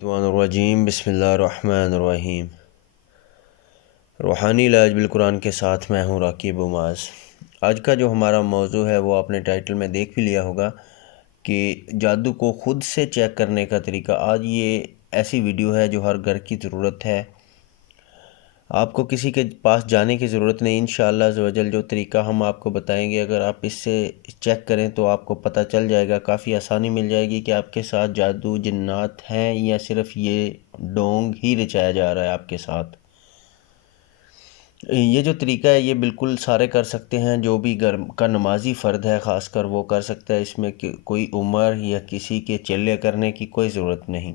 मिनश्शैतानिर्रजीम बिस्मिल्लाहिर्रहमानिर्रहीम। रूहानी इलाज बिलकुरान के साथ मैं हूँ राकिब उमास। आज का जो हमारा मौजू है वो आपने टाइटल में देख भी लिया होगा कि जादू को ख़ुद से चेक करने का तरीका। आज ये ऐसी वीडियो है जो हर घर की ज़रूरत है, आपको किसी के पास जाने की ज़रूरत नहीं। इंशाअल्लाह अज़्ज़वजल जो तरीका हम आपको बताएंगे, अगर आप इससे चेक करें तो आपको पता चल जाएगा, काफ़ी आसानी मिल जाएगी कि आपके साथ जादू जिन्नात हैं या सिर्फ ये डोंग ही रचाया जा रहा है आपके साथ। ये जो तरीका है ये बिल्कुल सारे कर सकते हैं, जो भी घर का नमाजी फ़र्द है ख़ासकर वो कर सकता है। इसमें कोई उम्र या किसी के चेले करने की कोई ज़रूरत नहीं।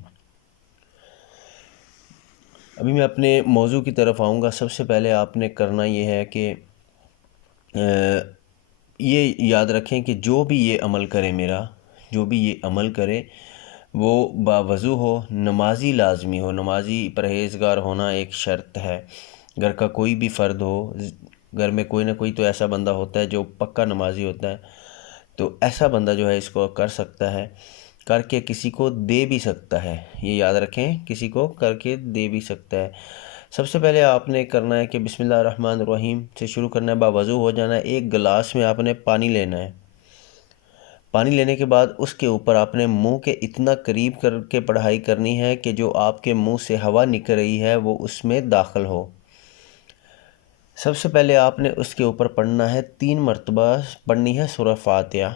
अभी मैं अपने मौजू की तरफ आऊँगा। सबसे पहले आपने करना ये है कि ये याद रखें कि जो भी ये अमल करे वो बावज़ू हो, नमाजी लाजमी हो। नमाजी परहेज़गार होना एक शर्त है। घर का कोई भी फ़र्द हो, घर में कोई ना कोई तो ऐसा बंदा होता है जो पक्का नमाजी होता है, तो ऐसा बंदा जो है इसको कर सकता है, करके किसी को दे भी सकता है। ये याद रखें, किसी को करके दे भी सकता है। सबसे पहले आपने करना है कि बिस्मिल्लाहिर्रहमानिर्रहीम से शुरू करना है, बावज़ू हो जाना है। एक गिलास में आपने पानी लेना है। पानी लेने के बाद उसके ऊपर आपने मुंह के इतना करीब करके पढ़ाई करनी है कि जो आपके मुंह से हवा निकल रही है वो उसमें दाखिल हो। सबसे पहले आपने उसके ऊपर पढ़ना है, 3 मरतबा पढ़नी है सूरह फातिहा।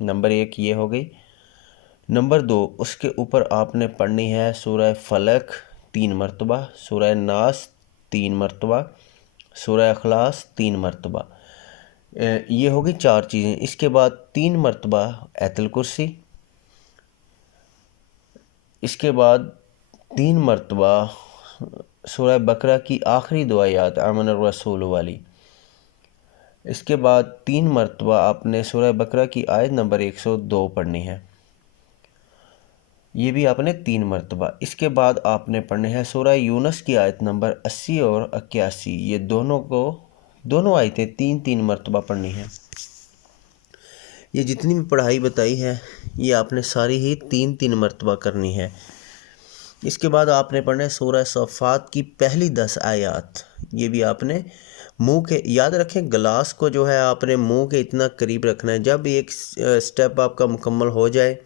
नंबर 1 ये हो गई। नंबर 2 उसके ऊपर आपने पढ़नी है सूरह फलक 3 मरतबा, सूरह नास 3 मरतबा, सूरह इखलास 3 मरतबा। ये होगी 4 चीज़ें। इसके बाद 3 मरतबा आयतुल कुर्सी। इसके बाद 3 मरतबा सूरह बकरा की आखिरी दुआयात आमन रसूल वाली। इसके बाद 3 मरतबा आपने सूरह बकरा की आयत नंबर 102 पढ़नी है, ये भी आपने 3 मरतबा। इसके बाद आपने पढ़ने हैं सूरह यूनुस की आयत नंबर 80 और 81। ये दोनों आयतें 3-3 मरतबा पढ़नी है। ये जितनी भी पढ़ाई बताई है ये आपने सारी ही 3-3 मरतबा करनी है। इसके बाद आपने पढ़ना है सूरह सफ़ात की पहली 10 आयत। ये भी आपने मुंह के, याद रखें गिलास को जो है आपने मुंह के इतना करीब रखना है। जब एक स्टेप आपका मुकम्मल हो जाए,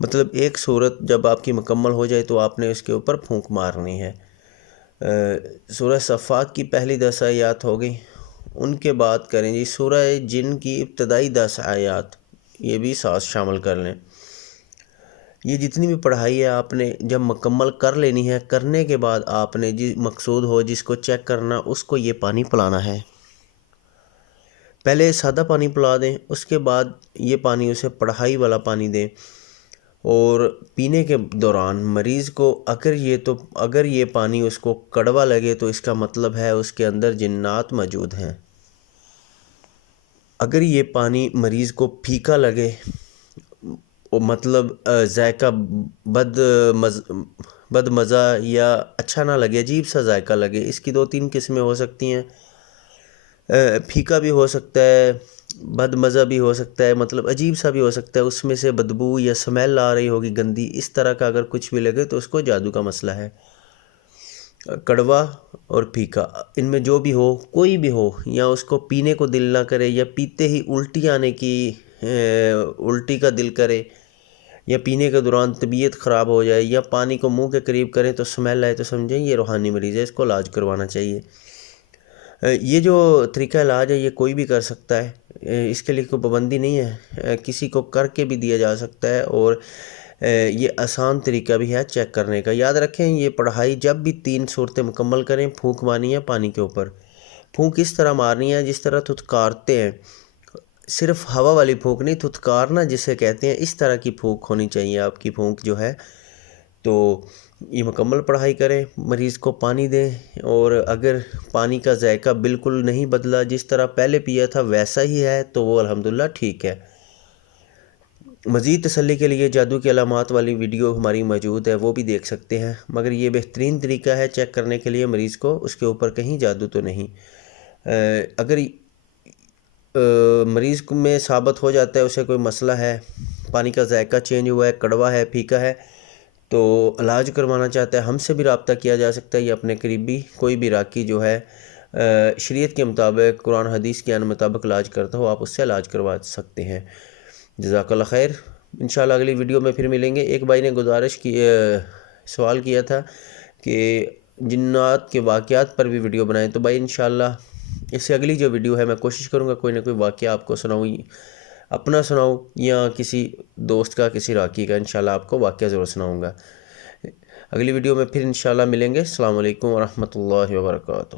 मतलब एक सूरत जब आपकी मुकम्मल हो जाए तो आपने इसके ऊपर फूंक मारनी है। सूरह सफ़ात की पहली 10 आयत हो गई। उनके बाद करें जी सूरह जिन की इब्तदाई 10 आयत, ये भी साथ शामिल कर लें। ये जितनी भी पढ़ाई है आपने जब मुकम्मल कर लेनी है। करने के बाद आपने मकसूद हो जिसको चेक करना उसको ये पानी पिलाना है। पहले सादा पानी पिला दें, उसके बाद ये पानी उसे पढ़ाई वाला पानी दें। और पीने के दौरान मरीज़ को अगर ये पानी उसको कड़वा लगे तो इसका मतलब है उसके अंदर जिन्नात मौजूद हैं। अगर ये पानी मरीज़ को फीका लगे, मतलब जायका बदमज़ा या अच्छा ना लगे, अजीब सा जायका लगे, इसकी 2-3 किस्में हो सकती हैं। फीका भी हो सकता है, बदमज़ा भी हो सकता है, मतलब अजीब सा भी हो सकता है, उसमें से बदबू या स्मेल आ रही होगी गंदी। इस तरह का अगर कुछ भी लगे तो उसको जादू का मसला है। कड़वा और फीका, इनमें जो भी हो, कोई भी हो, या उसको पीने को दिल ना करे, या पीते ही उल्टी आने की उल्टी का दिल करे, या पीने के दौरान तबीयत ख़राब हो जाए, या पानी को मुंह के करीब करें तो स्मेल आए, तो समझें ये रूहानी मरीज़ है, इसको इलाज करवाना चाहिए। ये जो तरीका इलाज है ये कोई भी कर सकता है, इसके लिए कोई पाबंदी नहीं है, किसी को करके भी दिया जा सकता है। और ये आसान तरीका भी है चेक करने का। याद रखें ये पढ़ाई जब भी 3 सूरतें मुकम्मल करें, फूंक मारनी है पानी के ऊपर। फूंक इस तरह मारनी है जिस तरह थुतकारते हैं, सिर्फ हवा वाली फूंक नहीं, थुतकारना जिसे कहते हैं, इस तरह की फूंक होनी चाहिए आपकी फूंक जो है। तो ये मुकम्मल पढ़ाई करें, मरीज़ को पानी दें, और अगर पानी का जायका बिल्कुल नहीं बदला, जिस तरह पहले पिया था वैसा ही है, तो वो अल्हम्दुलिल्लाह ठीक है। मज़ीद तसल्ली के लिए जादू की अलामात वाली वीडियो हमारी मौजूद है, वो भी देख सकते हैं। मगर ये बेहतरीन तरीका है चेक करने के लिए मरीज़ को उसके ऊपर कहीं जादू तो नहीं। अगर मरीज़ में साबित हो जाता है उसे कोई मसला है, पानी का जायका चेंज हुआ है, कड़वा है, फीका है, تو علاج کروانا چاہتا ہے ہم سے بھی رابطہ کیا جا سکتا ہے، یا اپنے قریبی کوئی بھی راکی جو ہے شریعت کے مطابق قرآن حدیث کے مطابق علاج کرتا ہو، آپ اس سے علاج کروا سکتے ہیں۔ جزاک اللہ خیر۔ انشاءاللہ اگلی ویڈیو میں پھر ملیں گے۔ ایک بھائی نے گزارش کی سوال کیا تھا کہ جنات کے واقعات پر بھی ویڈیو بنائیں، تو بھائی انشاءاللہ اس سے اگلی جو ویڈیو ہے میں کوشش کروں گا کوئی نہ کوئی واقعہ آپ کو سناؤں، اپنا سناؤں یا کسی دوست کا، کسی راکی کا، انشاءاللہ آپ کو واقعہ ضرور سناؤں گا۔ اگلی ویڈیو میں پھر انشاءاللہ ملیں گے۔ السلام علیکم ورحمۃ اللہ وبرکاتہ۔